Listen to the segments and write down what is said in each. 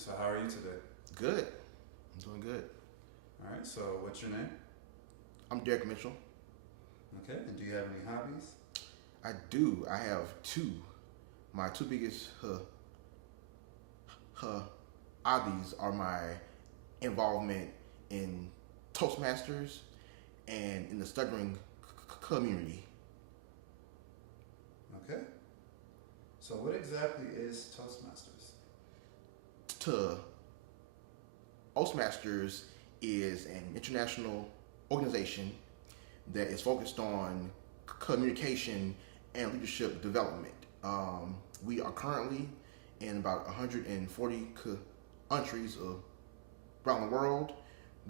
So how are you today? Good. I'm doing good. All right. So what's your name? I'm Derek Mitchell. Okay. And do you have any hobbies? I do. I have two. My two biggest hobbies are my involvement in Toastmasters and in the stuttering community. Okay. So what exactly is Toastmasters? To Toastmasters is an international organization that is focused on communication and leadership development. We are currently in about 140 countries around the world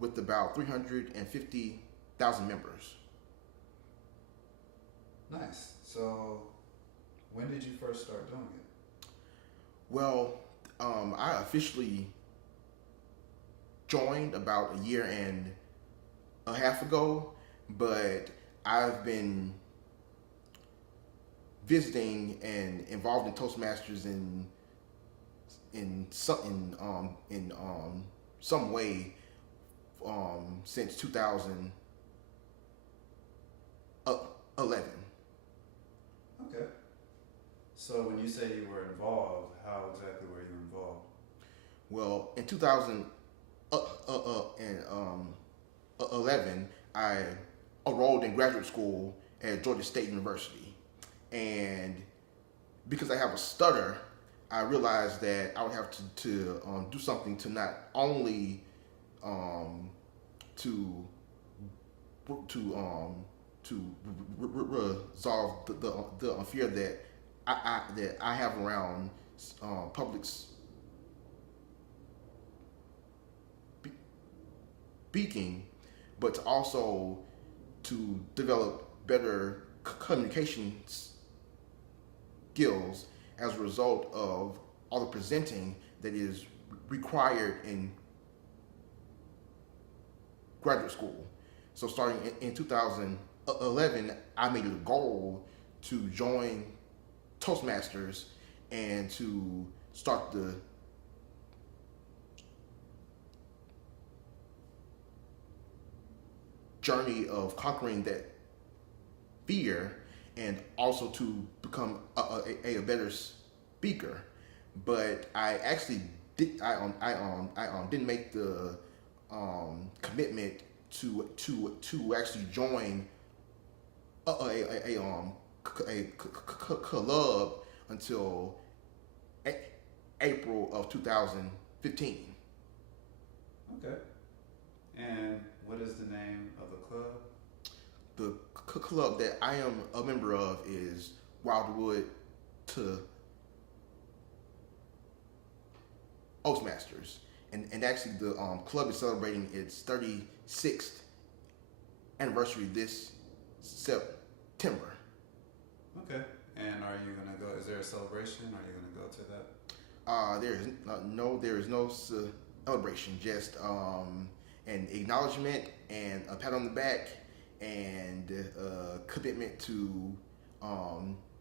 with about 350,000 members. Nice. So when did you first start doing it? Well, I officially joined about a year and a half ago, but I've been visiting and involved in Toastmasters in some way since 2011. Okay. So when you say you were involved, how exactly were you involved? Well, in 2011, I enrolled in graduate school at Georgia State University, and because I have a stutter, I realized that I would have to do something to not only um, to to resolve the fear that I have around public speaking, but to also to develop better communication skills as a result of all the presenting that is required in graduate school. So starting in 2011, I made it a goal to join Toastmasters and to start the journey of conquering that fear and also to become a better speaker. But I actually didn't make the commitment to actually join a club until April of 2015. Okay. And what is the name of the club? The club that I am a member of is Wildwood to Toastmasters, and actually the club is celebrating its 36th anniversary this September. Okay. And are you gonna go? Is there a celebration? Are you gonna go to that? There is no celebration, just an acknowledgement and a pat on the back and a commitment to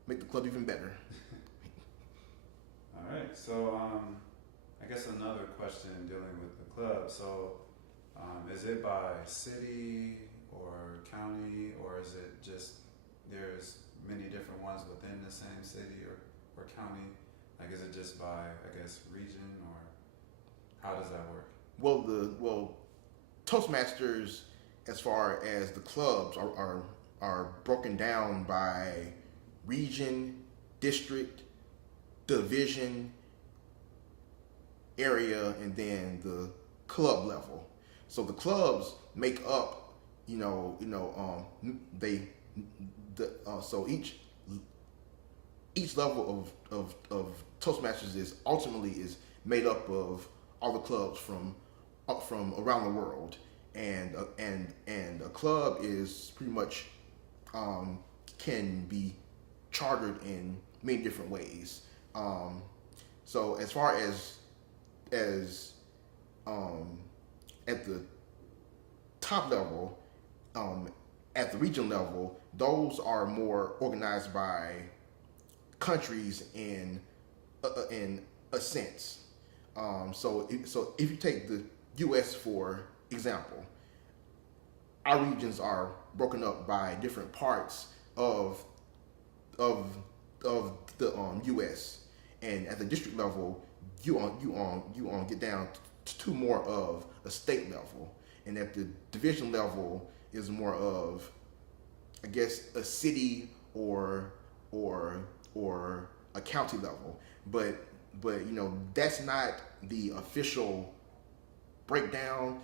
make the club even better. All right. So I guess another question dealing with the club. So is it by city or county, or is it just there's many different ones within the same city or county? Like, is it just by, I guess, region, or how does that work? Well, Toastmasters, as far as the clubs are broken down by region, district, division, area, and then the club level. So the clubs make up, they, so each level of Toastmasters is ultimately is made up of all the clubs from around the world, and a club is pretty much can be chartered in many different ways. So as far as at the top level, at the region level, those are more organized by countries in a sense. So if you take the U.S. for example, our regions are broken up by different parts of of the U.S. and at the district level, you get down to more of a state level, and at the division level is more of, I guess, a city or or a county level. But that's not the official breakdown.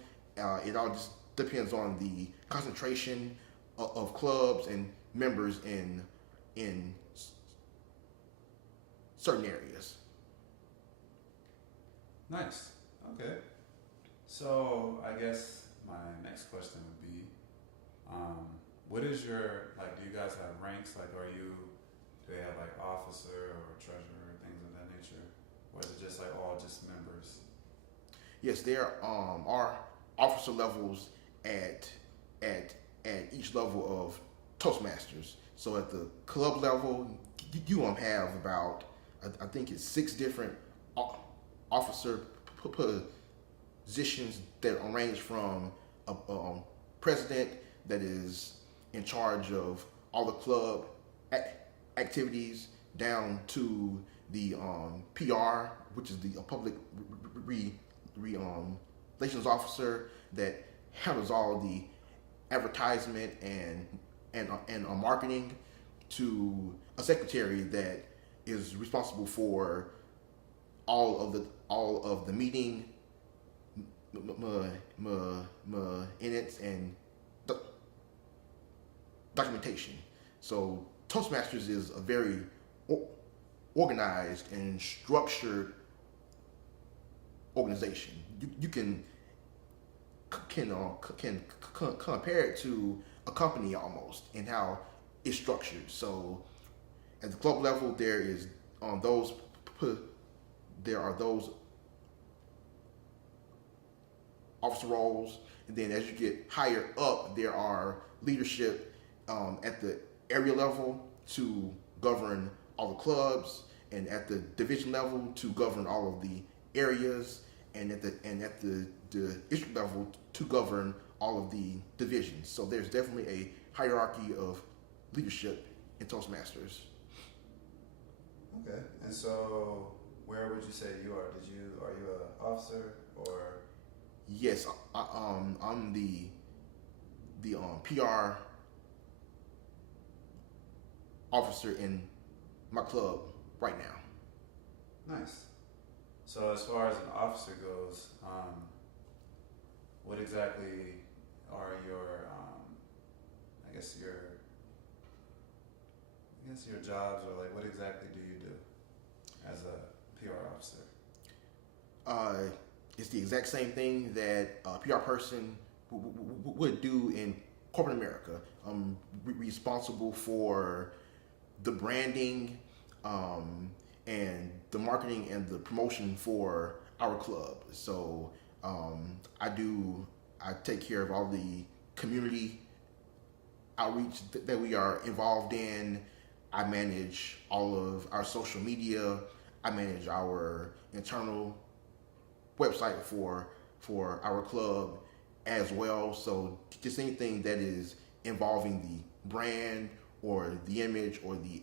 It all just depends on the concentration of clubs and members in certain areas. Nice. Okay. So I guess my next question would be, what is your like? Do you guys have ranks? Like, do they have like officer or treasurer, things of that nature, or is it just like all just members? Yes, there are officer levels at at each level of Toastmasters. So at the club level, you have about, I think it's 6 different officer positions that range from a president that is in charge of all the club activities down to the PR, which is the public relations officer that handles all the advertisement and marketing, to a secretary that is responsible for all of the meeting minutes and documentation. So Toastmasters is a very organized and structured organization. You can compare it to a company almost in how it's structured. So at the club level, there are those officer roles, and then as you get higher up, there are leadership at the area level to govern all the clubs, and at the division level to govern all of the areas, and at the district level to govern all of the divisions. So there's definitely a hierarchy of leadership in Toastmasters. Okay. And so, where would you say you are? Are you an officer or? Yes, I'm the PR officer in my club right now. Nice. So as far as an officer goes, what exactly are your, I guess your jobs, or like what exactly do you do as a PR officer? It's the exact same thing that a PR person would do in corporate America. I'm responsible for the branding and the marketing and the promotion for our club. So I take care of all the community outreach that we are involved in. I manage all of our social media. I manage our internal website for our club as well. So just anything that is involving the brand or the image or the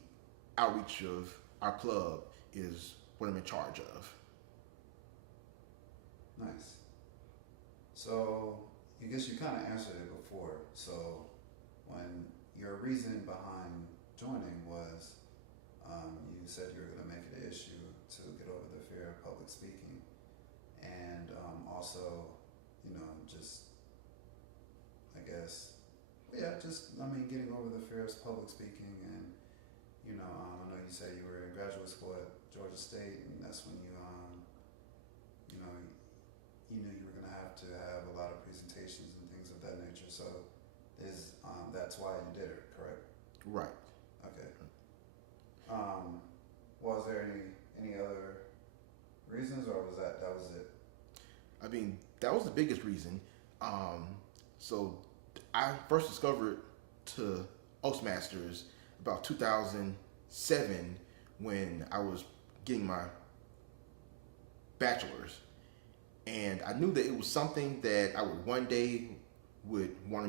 outreach of our club is what I'm in charge of. Nice. So I guess you kind of answered it before. So when your reason behind joining was, you said you were going to make it an issue to get over the fear of public speaking, and also, just I guess, getting over the fear of public speaking, and I know you said you were in graduate school at Georgia State, and that's when you knew you were going to have a lot of presentations and things of that nature. So that's why you did it, correct? Right. Okay. Was there any other reasons, or was that was it? I mean, that was the biggest reason. So I first discovered to Toastmasters about 2007 when I was getting my bachelor's, I knew that it was something that I would one day would want